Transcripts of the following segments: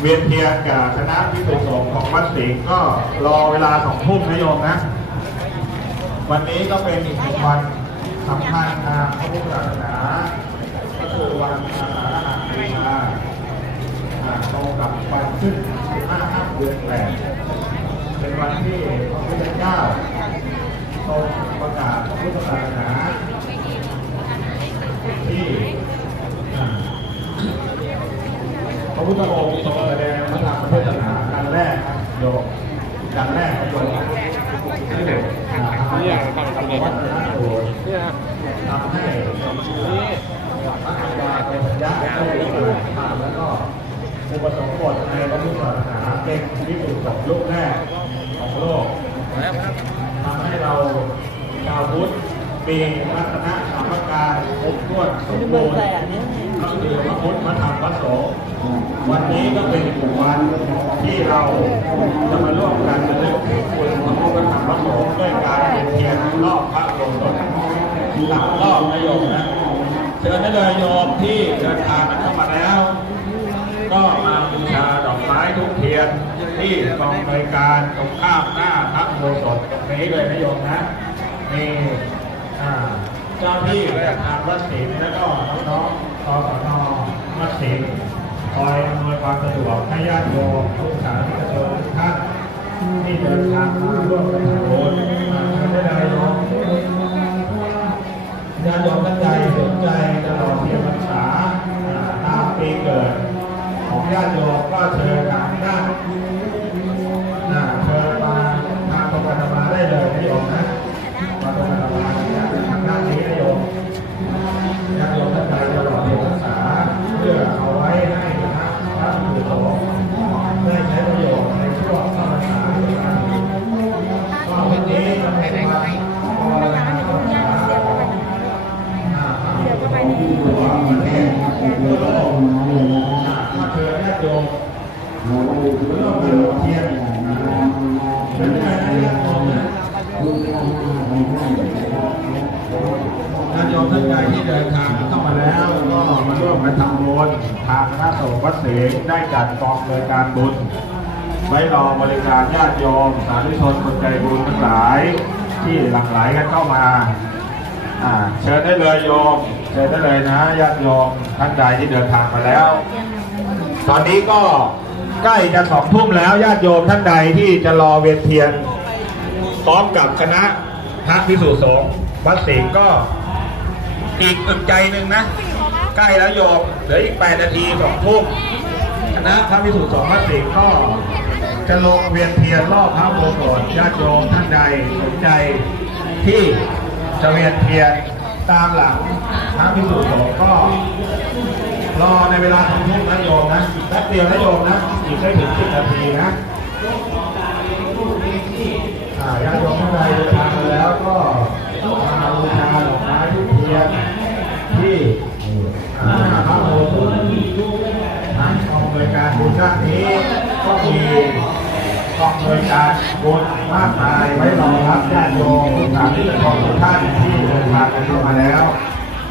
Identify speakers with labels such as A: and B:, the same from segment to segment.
A: เวียนเทียนกับคณะพิสุสงฆ์ของวัดสิงห์ก็รอเวลาสองทุ่มนะโยมนะ วันนี้ก็เป็นอีกหนึ่งวันสำคัญทางพระพุทธศาสนาก็คือวันอาสาฬหบูชาตรงกับวันขึ้น15ค่ำเดือนแปดเป็นวันที่พระพุทธเจ้าทรงประกาศพระพุทธศาสนาที่อ่า พระพุทธองค์ทรงแสดงพระธรรมเทศนาการแรกครับโยมการแรกครับโยมที่เด็กทำให้ทำวัฒนธรรมทำให้พระอาจารย์เป็นยักษ์ได้เกิดทำแล้วก็อุปสมบทในพระพุทธศาสนาเป็นวิสุทธิสงฆ์ลูกแรกของโลกทำให้เราชาวพุทธมีลักษณะสามการครบถ้วนสมบูรณ์ก็คือพระพุทธพระธรรมพระสงฆ์วันนี้ก็เป็นวันที่เราจะมาร่วมกันระลึกถึงคุณพระพุทธพระธรรมพระสงฆ์ด้วยการเวียนเทียนรอบพระโรงศพสามรอบนะโยมนะเชิญได้เลยโยมที่เดินทางกันเข้ามาแล้ว ก็มาบูชาดอกไม้ทุกเทียนที่กองบริการตรงข้ามหน้าพระโรงศพตรงนี้เลยนะโยมนะมีอ่เจ้าที่จากทางวัดศิลป์และก็น้องๆ กศนมัดสิงคอยอำนวยความสะดวกให้ญาติโยมทุกสาธารณชนทุกท่านที่เดินทางมาร่วมกันทำบุญมาทำได้เลยเนาะ พระผู้สงฆ์ทั่วประเทศทั่วโลกอ่าถ้าเชิญญาติโยมร่วมกันเทียนเป็นการให้ญาติโยมนะญาติโยมท่านใดที่เดินทางเข้ามาแล้วก็มาร่วมกันทำบุญทางคณะสงฆ์วัดเสงได้จัดกองเดินการบุญไว้รอบริการญาติโยมสาธุชนคนใจบุญทั้งหลายที่หลั่งไหลกันเข้ามาเชิญได้เลยโยม เชิญได้เลยนะญาติโยมท่านใดที่เดินทางมาแล้ว ตอนนี้ก็ใกล้จะสองทุ่มแล้วญาติโยมท่านใดที่จะรอเวียนเทียนพร้อมกับคณะพระพิสุสงฆ์วัดสิงห์ก็อีกอึดใจหนึ่งนะ ใกล้แล้วโยมเหลืออีก8นาทีสองทุ่มคณะพระพิสุสงฆ์วัดสิงห์ก็จะลงเวียนเทียนรอบพระโบสถ์ญาติโยมท่านใดสนใจที่จะเวียนเทียน ตามหลังพระพิสุสงฆ์ก็รอในเวลาสองทุ่มนะโยมนะแป๊บเดียวนะโยมนะอีกไม่ถึงสิบนาทีนะญาติโยมท่านใดเดินทางมาแล้วก็มาบูชาดอกไม้ทุกเทียนที่อ่าพระโอษฐ์ทางองบริการบุญด้านี้ก็มี กองโดยการบนมากมายไว้รอรับญาติโยมทุกท่านที่จะของทุกท่านที่เดินทางกันเข้ามาแล้ว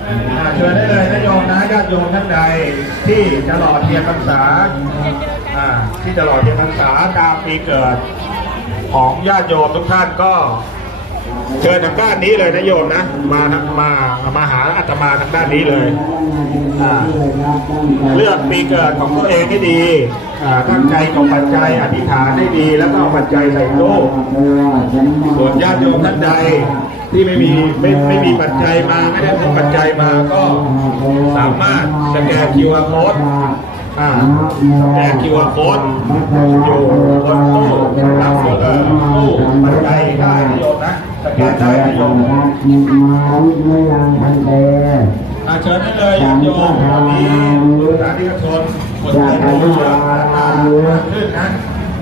A: อ่าเชิญได้เลยนะโยมนะญาติโยมท่านใดที่จะหล่อเทียนพรรษาอ่าที่จะหล่อเทียนพรรษาตามปีเกิดของญาติโยมทุกท่านก็ เชิญทางด้านนี้เลยนะโยมนะ มามามาหาอาตมาทางด้านนี้เลย เลือกปีเกิดของตัวเองให้ดีอ่าตั้งใจกับปัจจัยอธิษฐานให้ดี แล้วก็เอาปัจจัยใส่ลูกส่วนญาติโยมท่านใดที่ไม่มีไม่ไม่มีปัจจัยมาไม่ได้พกปัจจัยมาก็สามารถสแกน QR code อ่าแอนคิวอาร์โค้ดอยู่บนตู้รับเอ่อตู้บันได ได้นะโยมนะสแกนได้นะโยมอ่าเชิญได้เลยโยมวันนี้ดูสาธิชนคนไทยผู้เชื่อมาขึ้นนะ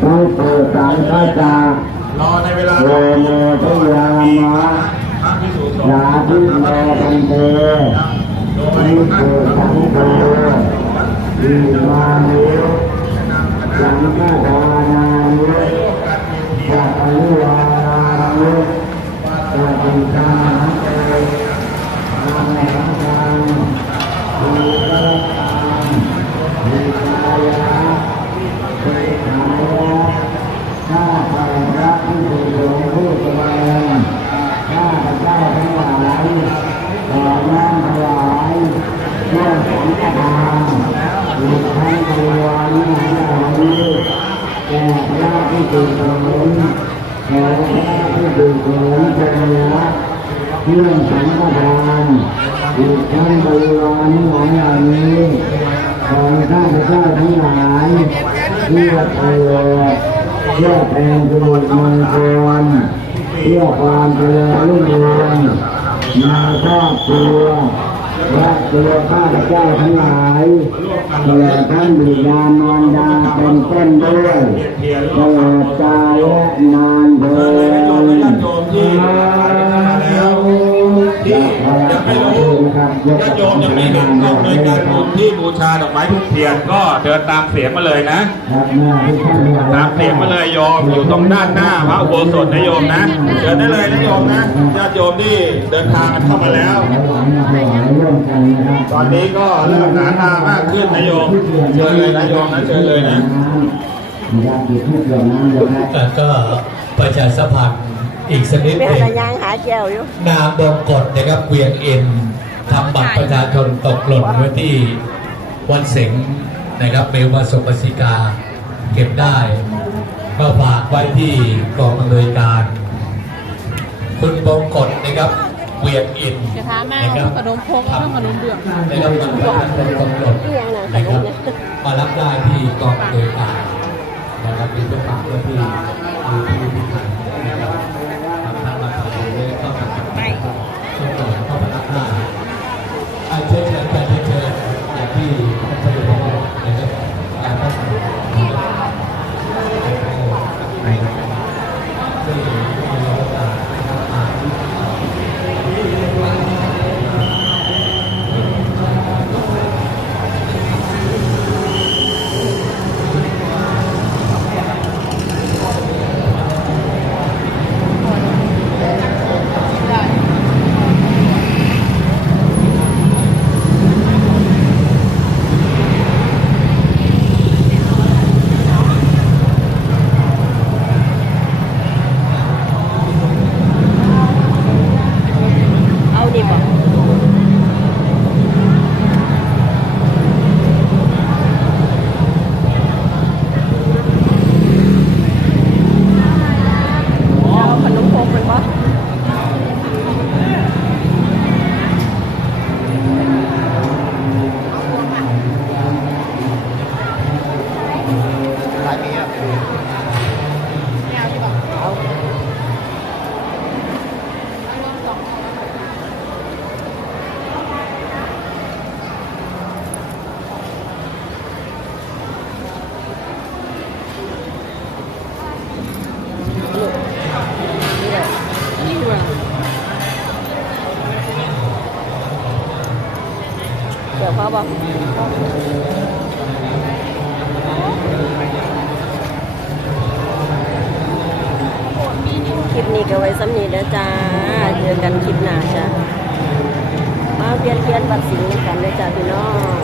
B: ผู้เปิดสามพระจาร
A: รอในเวลา
B: โยโมพยามา
A: พระพิสุสงฆ์
B: ยาทิโมพันเต
A: โดย
B: ผู้
A: ท่
B: เปิด
A: พระ
B: สัง
A: ผู้
B: โฆ
A: บริหาร
B: อิมานิสังฆทานาา ท่านบริวารทั้งหลายเหล่านี้ของข้าพเจ้าทั้งหลายเพื่อประโยเพื่อเป็นสิริมงคลเพื่อความเจริญรุ่งเรืองในครอบครัวและตัวข้าพเจ้าทั้งหลายตลอดท่านบิดามารดาเป็นต้นด้วยตลอดกาลและนานเถิน ด
A: ยังไม่รู้ญาติโยมยังไม่เห็นกองโดยการบุญที่บูชาดอกไม้ทุกเทียนก็เดินตามเสียงมาเลยนะ ตามเสียงมาเลยโยมอยู่ตรงด้านหน้าพระอุโบสถนะโยมนะเดินได้เลยนะโยมนะญาติโยมที่เดินทางเข้ามาแล้ว ตอนนี้ก็เริ่มหนาตามากขึ้นนะโยมเชิญเลยนะโยมนะเชิญเลยนะ
B: ญาติผู้เกี่ยวน้ำเลยครับ
C: แล้วก็ประชาสัมพันธ์ อีกสักนิด
D: ไม่
C: ห
D: หั
C: นึ่
D: น
C: ง
D: ยางหาแก้วอยู่
C: นามบงกฎนะครับเวียงเอ็นทำบัตรประชาชนตกหล่นไว้ที่วัดเสงห์นะครับเมวาสมบสิกาเก็บได้ ก็ฝากไว้ที่กองอำนวยการ คุณบงกฎนะครับเวียงเอ็น
E: กระทะแม่
C: นะค
E: เอา
C: รับ
E: ขนมพกเอาขนมเบื้อง
C: นะครับบัตรประชาชนตกหล่นนะครับมารับได้ที่กองอำนวยการนะครับมีตัวฝากไว้ที่ที่ที่ ค
D: ลิปนี้ก็ไว้สำนีเด้อจ้าเจอกันคลิปหน้าจ้ามาเพียนเพียนบัตรสิงกันเลยจ้าพี่น้อง